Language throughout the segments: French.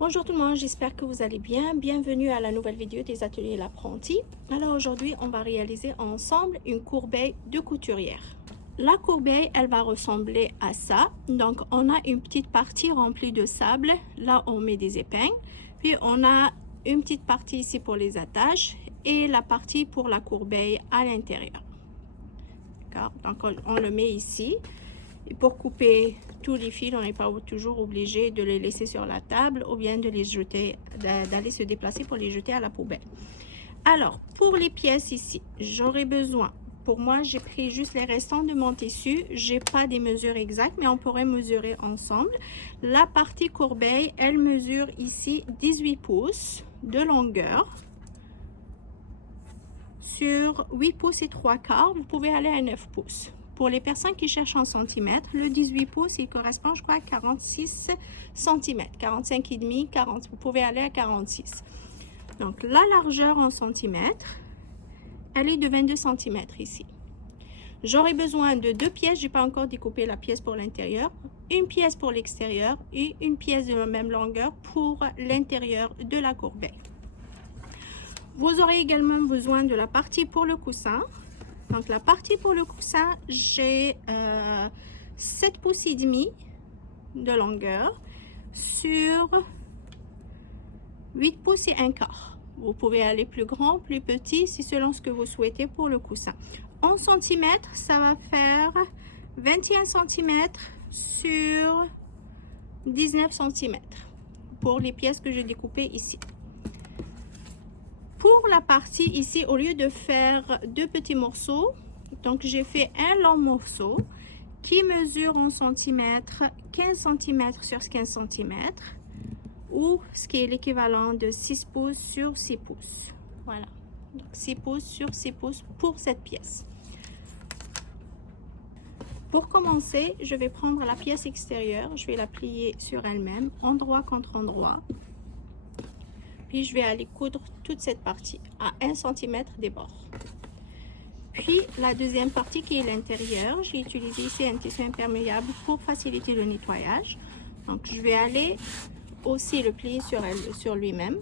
Bonjour tout le monde, j'espère que vous allez bien. Bienvenue à la nouvelle vidéo des ateliers L'Apprenti. Alors aujourd'hui, on va réaliser ensemble une corbeille de couturière. La corbeille, elle va ressembler à ça. Donc on a une petite partie remplie de sable. Là, on met des épingles. Puis on a une petite partie ici pour les attaches et la partie pour la corbeille à l'intérieur. D'accord? Donc on le met ici. Et pour couper tous les fils, on n'est pas toujours obligé de les laisser sur la table ou bien de les jeter, d'aller se déplacer pour les jeter à la poubelle. Alors, pour les pièces ici, j'aurai besoin, pour moi, j'ai pris juste les restants de mon tissu. J'ai pas des mesures exactes, mais on pourrait mesurer ensemble. La partie corbeille, elle mesure ici 18 pouces de longueur sur 8 pouces et 3/4. Vous pouvez aller à 9 pouces. Pour les personnes qui cherchent en centimètres, le 18 pouces, il correspond, je crois, à 46 cm. 45,5, 40. Vous pouvez aller à 46. Donc, la largeur en centimètres, elle est de 22 cm ici. J'aurai besoin de 2 pièces. Je n'ai pas encore découpé la pièce pour l'intérieur. Une pièce pour l'extérieur et une pièce de la même longueur pour l'intérieur de la corbeille. Vous aurez également besoin de la partie pour le coussin. Donc la partie pour le coussin, j'ai 7 pouces et demi de longueur sur 8 pouces et 1/4. Vous pouvez aller plus grand, plus petit, c'est selon ce que vous souhaitez pour le coussin. En centimètres, ça va faire 21 cm sur 19 cm pour les pièces que j'ai découpées ici. Pour la partie ici, au lieu de faire 2 petits morceaux, donc j'ai fait un long morceau qui mesure en centimètres 15 cm sur 15 cm ou ce qui est l'équivalent de 6 pouces sur 6 pouces. Voilà, donc 6 pouces sur 6 pouces pour cette pièce. Pour commencer, je vais prendre la pièce extérieure, je vais la plier sur elle-même, endroit contre endroit. Puis je vais aller coudre toute cette partie à 1 cm des bords. Puis la deuxième partie qui est l'intérieur, j'ai utilisé ici un tissu imperméable pour faciliter le nettoyage. Donc je vais aller aussi le plier sur lui-même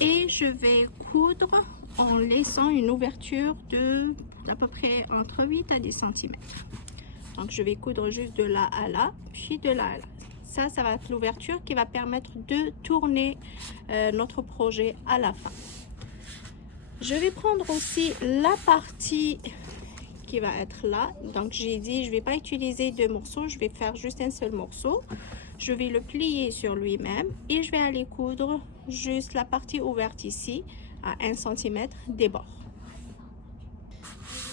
et je vais coudre en laissant une ouverture de d'à peu près entre 8 à 10 cm. Donc je vais coudre juste de là à là, puis de là à là. Ça va être l'ouverture qui va permettre de tourner notre projet à la fin. Je vais prendre aussi la partie qui va être là. Donc j'ai dit, je ne vais pas utiliser 2 morceaux, je vais faire juste un seul morceau. Je vais le plier sur lui-même et je vais aller coudre juste la partie ouverte ici à 1 cm des bords.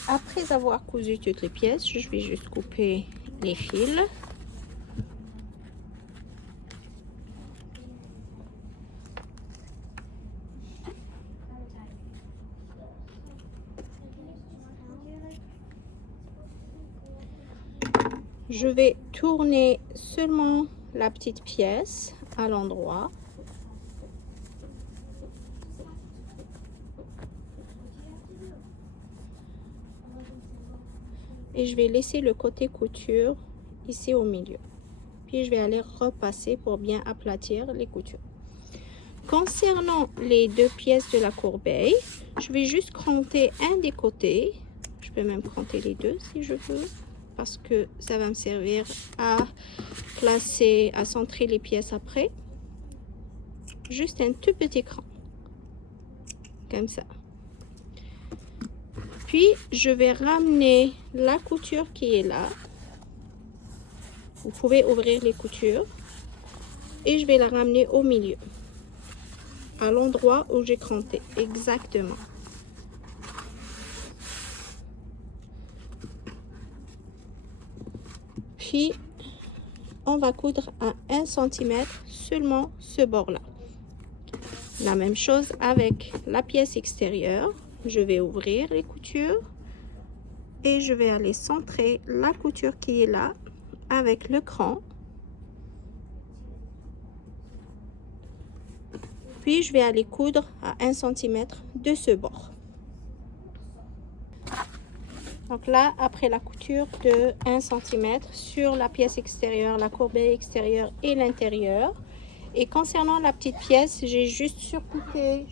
Après avoir cousu toutes les pièces, je vais juste couper les fils. Je vais tourner seulement la petite pièce à l'endroit. Et je vais laisser le côté couture ici au milieu. Puis je vais aller repasser pour bien aplatir les coutures. Concernant les 2 pièces de la corbeille, je vais juste cranter un des côtés. Je peux même cranter les deux si je veux, parce que ça va me servir à placer, à centrer les pièces après. Juste un tout petit cran, comme ça. Puis je vais ramener la couture qui est là. Vous pouvez ouvrir les coutures et je vais la ramener au milieu, à l'endroit où j'ai cranté, exactement. Puis on va coudre à 1 cm seulement ce bord-là. La même chose avec la pièce extérieure. Je vais ouvrir les coutures et je vais aller centrer la couture qui est là avec le cran. Puis je vais aller coudre à 1 cm de ce bord. Donc là, après la couture de 1 cm sur la pièce extérieure, la corbeille extérieure et l'intérieur, Et concernant la petite pièce, j'ai juste surpiqué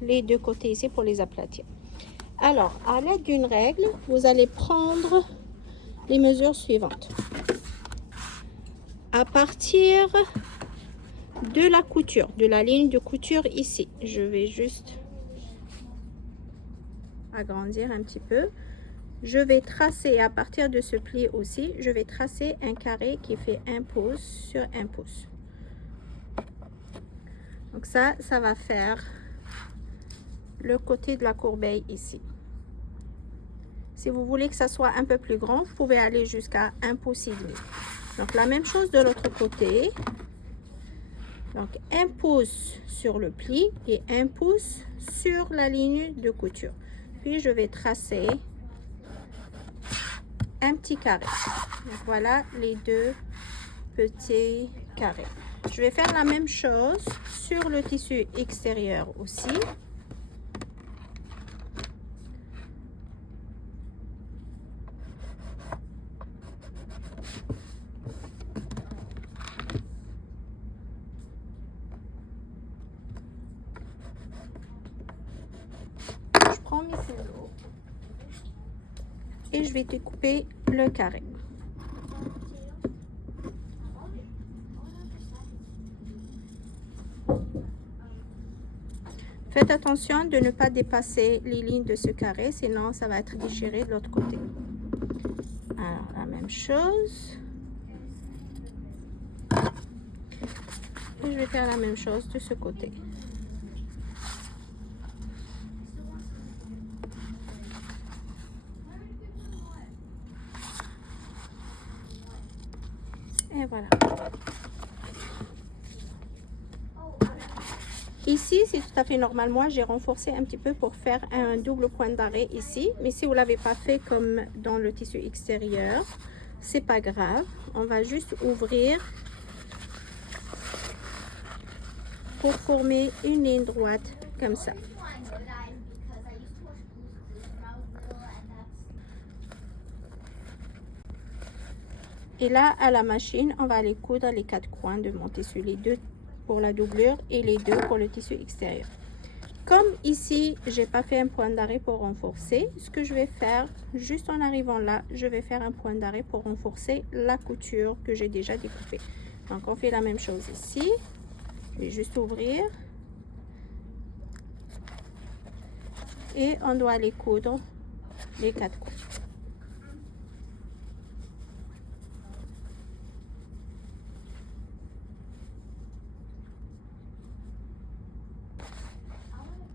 les deux côtés ici pour les aplatir. Alors, à l'aide d'une règle, vous allez prendre les mesures suivantes. À partir de la couture, de la ligne de couture ici, je vais juste agrandir un petit peu. Je vais tracer à partir de ce pli aussi, je vais tracer un carré qui fait 1 pouce sur 1 pouce. Donc ça va faire le côté de la corbeille ici. Si vous voulez que ça soit un peu plus grand, vous pouvez aller jusqu'à 1 pouce et demi. Donc la même chose de l'autre côté. Donc 1 pouce sur le pli et 1 pouce sur la ligne de couture. Puis je vais tracer un petit carré. Donc voilà les deux petits carrés. Je vais faire la même chose sur le tissu extérieur aussi. Je prends mes ciseaux et je vais découper le carré. Faites attention de ne pas dépasser les lignes de ce carré, sinon ça va être déchiré de l'autre côté. Alors, la même chose. Et je vais faire la même chose de ce côté. Et voilà. Ici, c'est tout à fait normal. Moi, j'ai renforcé un petit peu pour faire un double point d'arrêt ici. Mais si vous ne l'avez pas fait comme dans le tissu extérieur, c'est pas grave. On va juste ouvrir pour former une ligne droite comme ça. Et là, à la machine, on va aller coudre les 4 coins de mon tissu, les deux pour la doublure et les deux pour le tissu extérieur. Comme ici, j'ai pas fait un point d'arrêt pour renforcer, ce que je vais faire, juste en arrivant là, je vais faire un point d'arrêt pour renforcer la couture que j'ai déjà découpée. Donc, on fait la même chose ici. Je vais juste ouvrir. Et on doit aller coudre les 4 coins.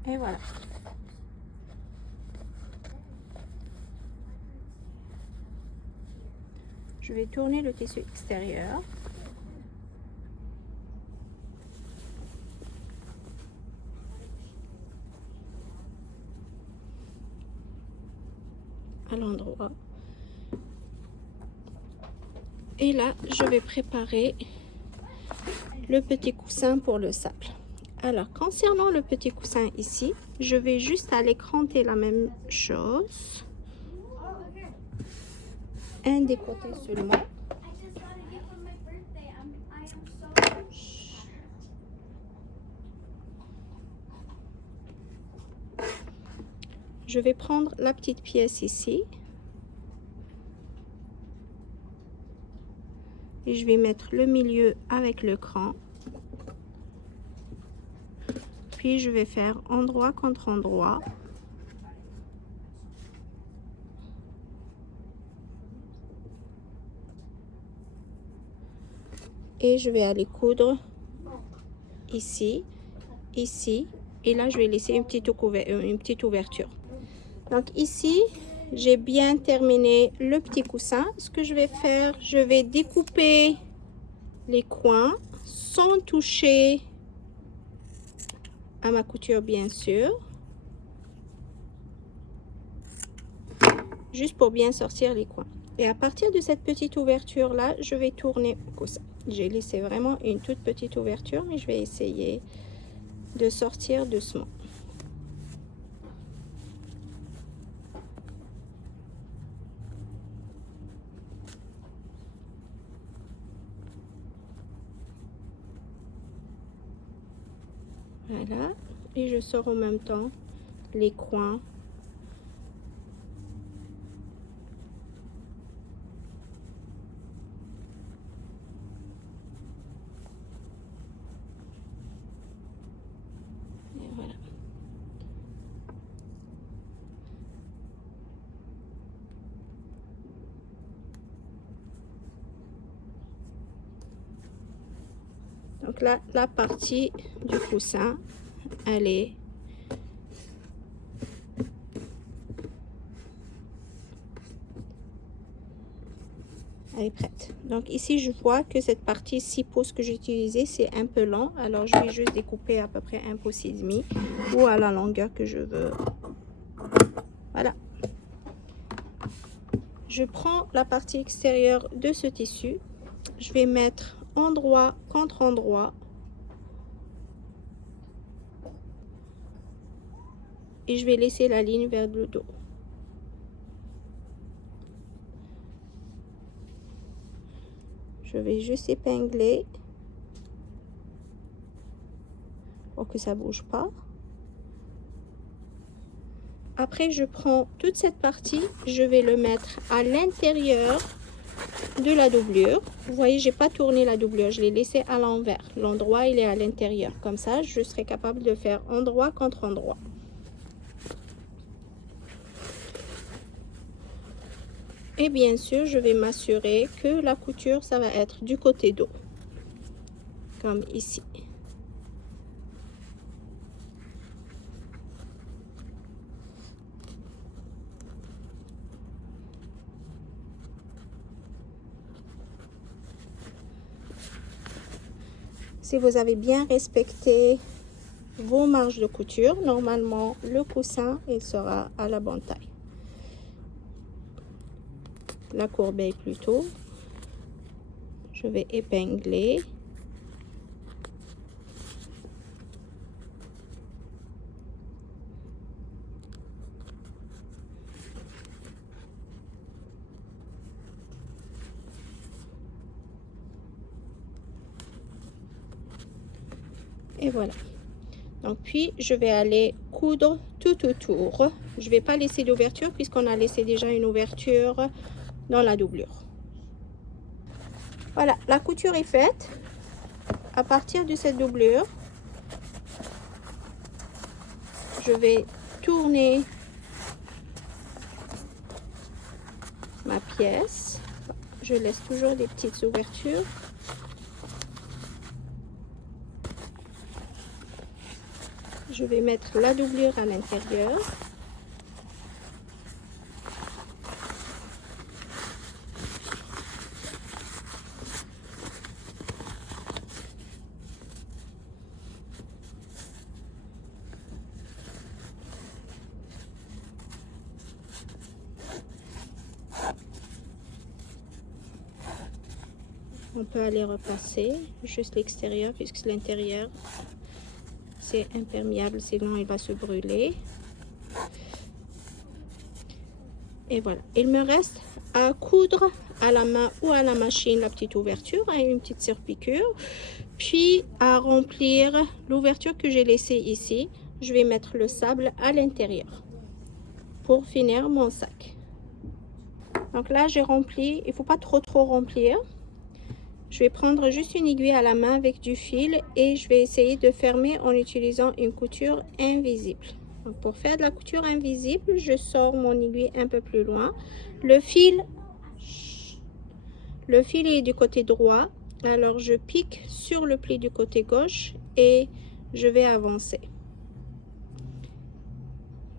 Et voilà. Je vais tourner le tissu extérieur. À l'endroit. Et là, je vais préparer le petit coussin pour le sable. Alors, concernant le petit coussin ici, je vais juste aller cranter la même chose. Un des côtés seulement. Je vais prendre la petite pièce ici. Et je vais mettre le milieu avec le cran. Puis je vais faire endroit contre endroit. Et je vais aller coudre ici, ici. Et là, je vais laisser une petite ouverture. Donc ici, j'ai bien terminé le petit coussin. Ce que je vais faire, je vais découper les coins sans toucher à ma couture, bien sûr. Juste pour bien sortir les coins. Et à partir de cette petite ouverture là, je vais tourner le coussin. J'ai laissé vraiment une toute petite ouverture, mais je vais essayer de sortir doucement. Voilà, et je sors en même temps les coins. Et voilà. Donc là, la partie du coussin, elle est prête. Donc ici, je vois que cette partie 6 pouces que j'ai utilisée, c'est un peu long. Alors, je vais juste découper à peu près 1 pouce et demi ou à la longueur que je veux. Voilà. Je prends la partie extérieure de ce tissu. Je vais mettre endroit contre endroit. Et je vais laisser la ligne vers le dos. Je vais juste épingler pour que ça bouge pas. Après, je prends toute cette partie, je vais le mettre à l'intérieur de la doublure. Vous voyez, j'ai pas tourné la doublure, je l'ai laissé à l'envers. L'endroit, il est à l'intérieur. Comme ça, je serai capable de faire endroit contre endroit. Et bien sûr, je vais m'assurer que la couture, ça va être du côté dos, comme ici. Si vous avez bien respecté vos marges de couture, normalement, le coussin, il sera à la bonne taille. La corbeille plutôt. Je vais épingler. Et voilà. Donc puis je vais aller coudre tout autour. Je vais pas laisser d'ouverture puisqu'on a laissé déjà une ouverture dans la doublure. Voilà, la couture est faite. À partir de cette doublure, je vais tourner ma pièce. Je laisse toujours des petites ouvertures. Je vais mettre la doublure à l'intérieur. On peut aller repasser juste l'extérieur puisque l'intérieur c'est imperméable, sinon il va se brûler. Et voilà, il me reste à coudre à la main ou à la machine la petite ouverture avec une petite surpiqûre, puis à remplir l'ouverture que j'ai laissée ici. Je vais mettre le sable à l'intérieur pour finir mon sac. Donc là j'ai rempli, il faut pas trop remplir. Je vais prendre juste une aiguille à la main avec du fil et je vais essayer de fermer en utilisant une couture invisible. Donc pour faire de la couture invisible, je sors mon aiguille un peu plus loin. Le fil est du côté droit, alors je pique sur le pli du côté gauche et je vais avancer.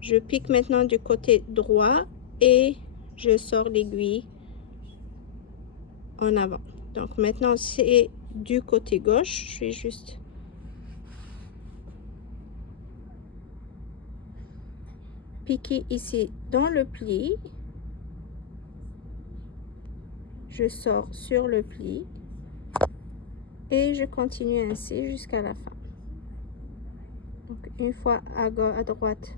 Je pique maintenant du côté droit et je sors l'aiguille en avant. Donc maintenant c'est du côté gauche, je vais juste piquer ici dans le pli, je sors sur le pli et je continue ainsi jusqu'à la fin. Donc une fois à droite,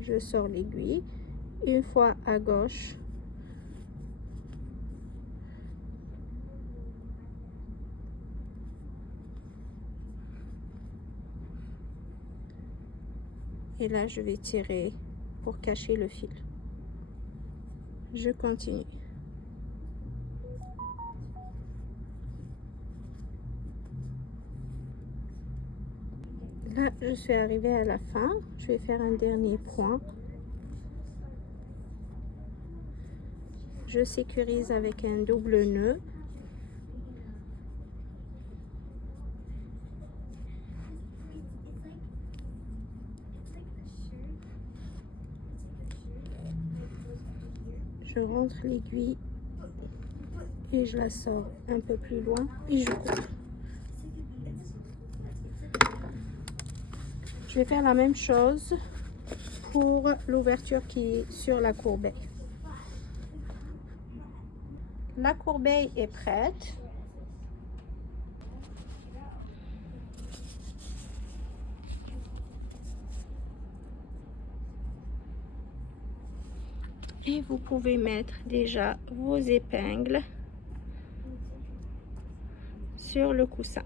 je sors l'aiguille, une fois à gauche, Et là, je vais tirer pour cacher le fil. Je continue. Là, je suis arrivée à la fin. Je vais faire un dernier point. Je sécurise avec un double nœud. Je rentre l'aiguille et je la sors un peu plus loin et je coupe. Je vais faire la même chose pour l'ouverture qui est sur la courbeille. La courbeille est prête. Et vous pouvez mettre déjà vos épingles sur le coussin.